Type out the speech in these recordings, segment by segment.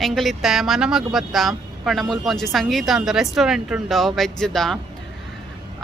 ಎಂಕಲಿತ್ತೆ ಮನಮಗ್ ಬತ್ತ ಪಂಡ ಮುಲ್ಪ ಒಂಜಿ ಸಂಗೀತ ಅಂತ ರೆಸ್ಟೋರೆಂಟ್ ಉಂಡು ವೆಜ್ದ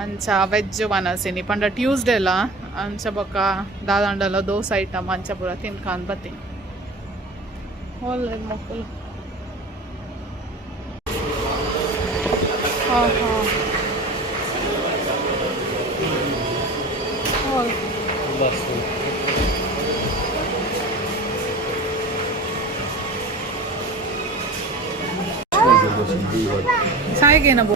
ಅಂಚ ವೆಜ್ ಮನಸಿನಿ ಪಂಡ ಟ್ಯೂಸ್ಡೇಲ ಅಂಚ ಬೊಕ್ಕ ದಾದಾಂಡಲ ದೋಸೆ ಐಟಮ್ ಅಂಚ ಪೂರ ತಿನ್ಕಾಂದ್ ಬತ್ತೀನಿ ಒಳ್ಳೆ ಮಕ್ಕಳು ಹಾಂ ಸಾಯಿಗೇನ ಬೋ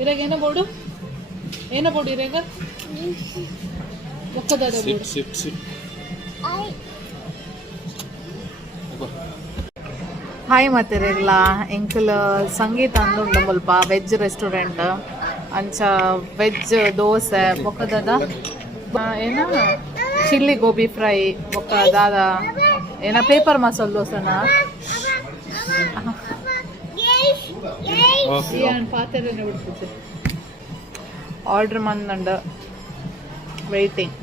ಇರಾಗ ಏನ ಬೋರ್ಡು ಏನ ಬೋರ್ಡು ಇರಾಗ ಹಾಯ್ ಮಾತೆರೆಗ್ಲ ಎಂಕಲ್ ಸಂಗೀತ ಅಂದುಂಡು ಮುಲ್ಪ ವೆಜ್ ರೆಸ್ಟೋರೆಂಟ್ ಅಂಚ ವೆಜ್ ದೋಸೆ ಬೊಕ್ಕದ ಏನ ಚಿಲ್ಲಿ ಗೋಬಿ ಫ್ರೈ ಬೊಕ್ಕ ದಾದ ಏನ ಪೇಪರ್ ಮಸಾಲ ದೋಸೆನ ಪಾತ್ರೆನೇ ಬಿಡ್ತಿದ್ದೆ ಆರ್ಡ್ರ್ ಮಂದುಂಡು ವೆಯ್ಟಿಂಗ್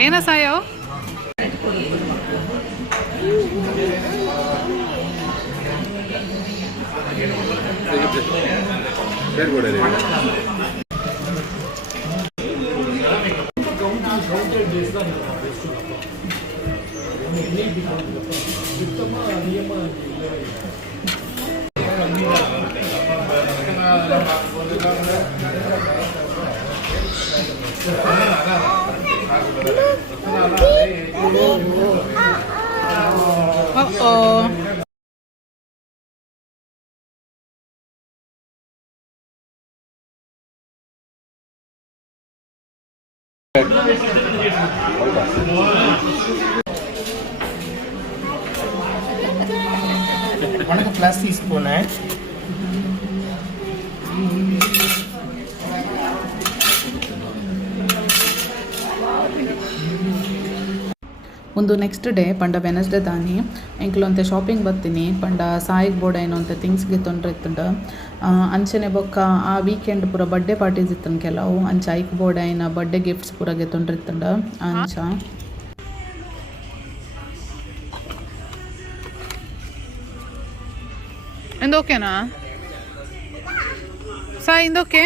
ಏನ ಸಾಯೋ మనకు ప్లస్ తీసుకునే ಒಂದು ನೆಕ್ಸ್ಟ್ ಡೇ ಪಂಡ ವೆನಸ್ಡೇ ದಾನಿ ಎಂಕ್ಲೊಂತೆ ಶಾಪಿಂಗ್ ಬರ್ತೀನಿ ಪಂಡ ಸಾಯಿಗ್ ಬೋರ್ಡ್ ಏನೊಂತೆ ಥಿಂಗ್ಸ್ಗೆ ತೊಂದರೆ ಇತ್ತುಂಡು ಅಂಚನೆ ಬೊಕ್ಕ ಆ ವೀಕೆಂಡ್ ಪೂರ ಬರ್ಡೇ ಪಾರ್ಟೀಸ್ ಇತ್ತನ್ ಕೆಲವು ಅಂಚ ಐಕ್ ಬೋರ್ಡ್ ಐನ ಬರ್ಡೇ ಗಿಫ್ಟ್ಸ್ ಪೂರಗೆ ತೊಂದರೆ ಇತ್ತುಂಡು ಅಂಚ ಇಂದು ಓಕೆನಾ ಸಾಯಿ ಇಂದು ಓಕೆ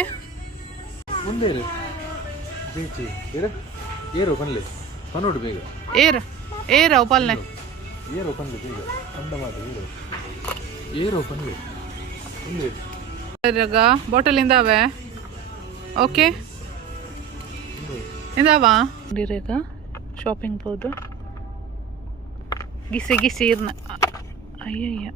ಮುಂದೇರು ಬೇಚಿ ಏರು ಬನ್ಲಿ ಪನ್ನೋಡು ಬೇಗ ಏರ ಒಪ್ಪಲ್ನೆ ಏರು ಪನ್ಲಿ ಬೇಗ ಅಂದ ಮಾತು ಏರು ಪನ್ಲಿ ಇರಾಗ ಬಾಟಲ್ ಇಂದಾವೆ ಓಕೆ ಇಂದಾವಾ ಇರಾಗ ಶಾಪಿಂಗ್ ಹೋದು ಗಿಸಿ ಇರ್ನ ಅಯ್ಯಯ್ಯ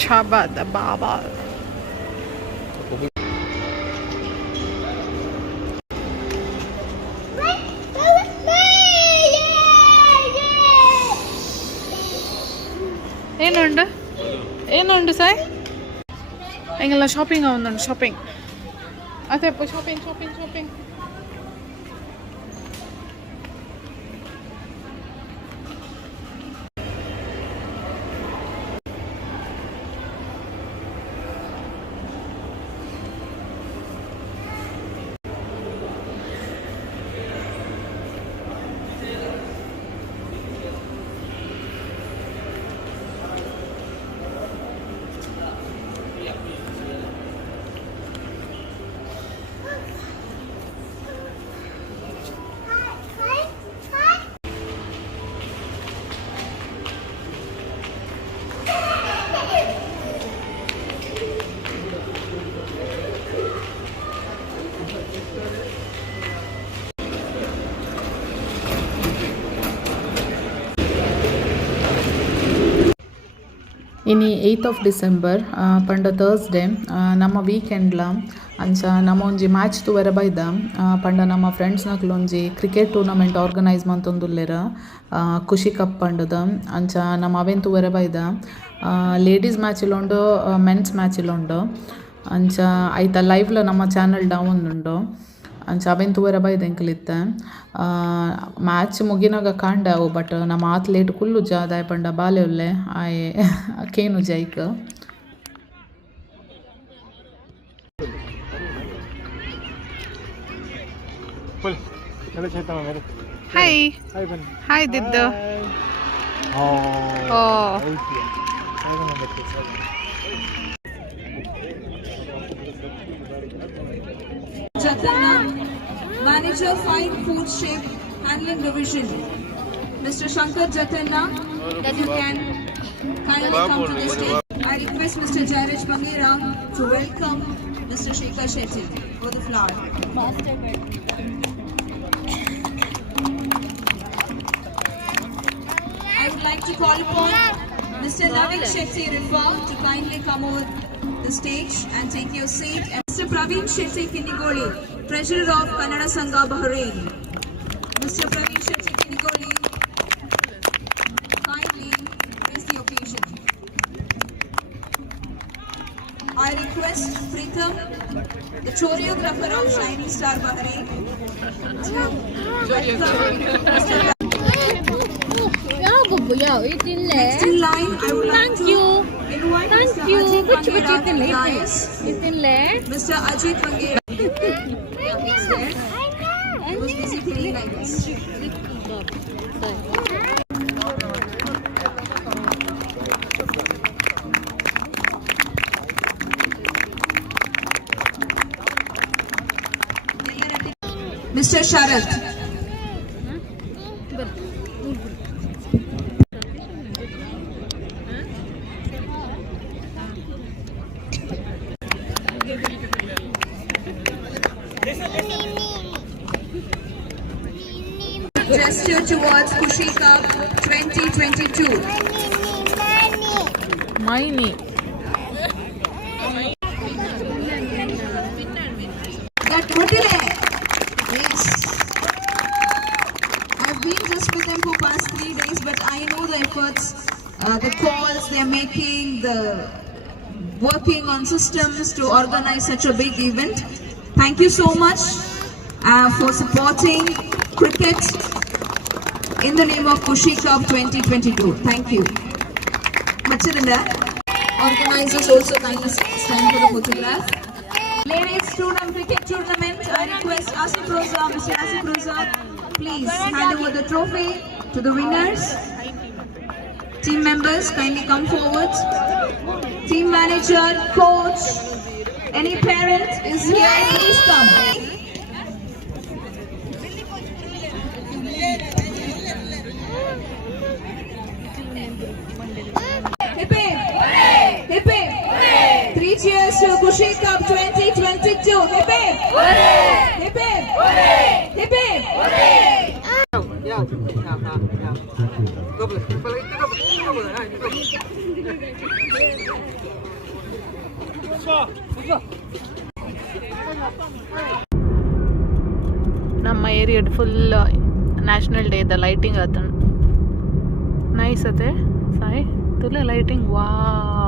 Chabada Baba. ಏನುಂಡು ಸಾಯ್ ಹಿಂಗೆಲ್ಲ ಶಾಪಿಂಗ್ ಅವನುಂಡು ಶಾಪಿಂಗ್ ಅದೇ ಶಾಪಿಂಗ್ ಇನ್ನು 8th ಡಿಸೆಂಬರ್ ಪಂಡ ಥರ್ಸ್ಡೇ ನಮ್ಮ ವೀಕೆಂಡ್ಲ ಅಂಚ ನಮ್ಮ ಒಂಜಿ ಮ್ಯಾಚ್ ತೂವರೆ ಬೈದ ಪಂಡ ನಮ್ಮ ಫ್ರೆಂಡ್ಸ್ನಕ್ಲು ಒಂಜಿ ಕ್ರಿಕೆಟ್ ಟೂರ್ನಮೆಂಟ್ ಆರ್ಗನೈಸ್ ಮಂತೊಂದುಲ್ಲೆರ್ ಖುಷಿ ಕಪ್ ಪಂಡದ ಅಂಚ ನಮ್ಮ ಅವೆನ್ ತೂವರೆ ಬೈದ ಲೇಡೀಸ್ ಮ್ಯಾಚಿಲುಂಡು ಮೆನ್ಸ್ ಮ್ಯಾಚಿಲುಂಡು ಅಂಚ ಐತ ಲೈವ್ಲ ನಮ್ಮ ಚಾನಲ್ ಡೌನ್ ಉಂಡು ಅಂಚ ಅವೆನ್ ತೂವರೆ ಬೈದ ಎಂಕ್ಲಿತ್ತೆ ಮ್ಯಾಚ್ ಮುಗಿನಾಗ ಕಾಂಡವು ಬಟ್ ನಮ್ಮ ಆತ್ಲೇಟ್ ಕುಲ್ಲು ದಾಯೆ ಪಂಡ ಬಾಲೆ ಉಲ್ಲೆ ಆಯೆ ಕೇನು ಜೈಕ್ hi hi ದಿದ್ದು O Jatanna, Manager Fine Food Shake Handling Division. Mr. Shankar Jatanna, you can kindly come to the stage. I request Mr. Jairaj Bangira to welcome Mr. Shekhar Shetty for the flower. I would like to call upon Mr. Navin Shetty Rifa to kindly come over the stage and take your seat. And Mr. Praveen Shetty Kinigoli, Treasurer of Kannada Sangha Bahrain. Mr. Praveen Shetty Kinigoli, kindly raise the occasion. I request Pritam, the choreographer of Shining Star Bahrain, to welcome Mr. Next in line, I would like to invite Mr. Ajit Bangira to the dais. Mr. Ajit Bangira. He's there. He was busy cleaning, I guess. Mr. Sharath. Gesture towards Kushi Cup 2022. ಮೈನಿ That Motile. Yes. I've been just with them for past 3 days, but I know the efforts, the calls they're making, the working on systems to organize such a big event. Thank you so much for supporting cricket in the name of Kushi Cup 2022. Thank you. Machirinda. Organizers also kindly stand for the photograph. Ladies cricket tournament, I request Asif Roza, Mr. Asif Roza, please hand over the trophy to the winners. Team members, kindly come forward. Team manager, coach, any parent is here, please come. Hip hip! Hip hip! 3 cheers to Kushi Cup 2022. Hip hip! Hip hip! Hip hip! ನಮ್ಮ ಏರಿಯಾಡ್ full national ಡೇದ lighting ಆತನು nice ಅತೆ ಸಾಯ್ ತುಲೆ lighting wow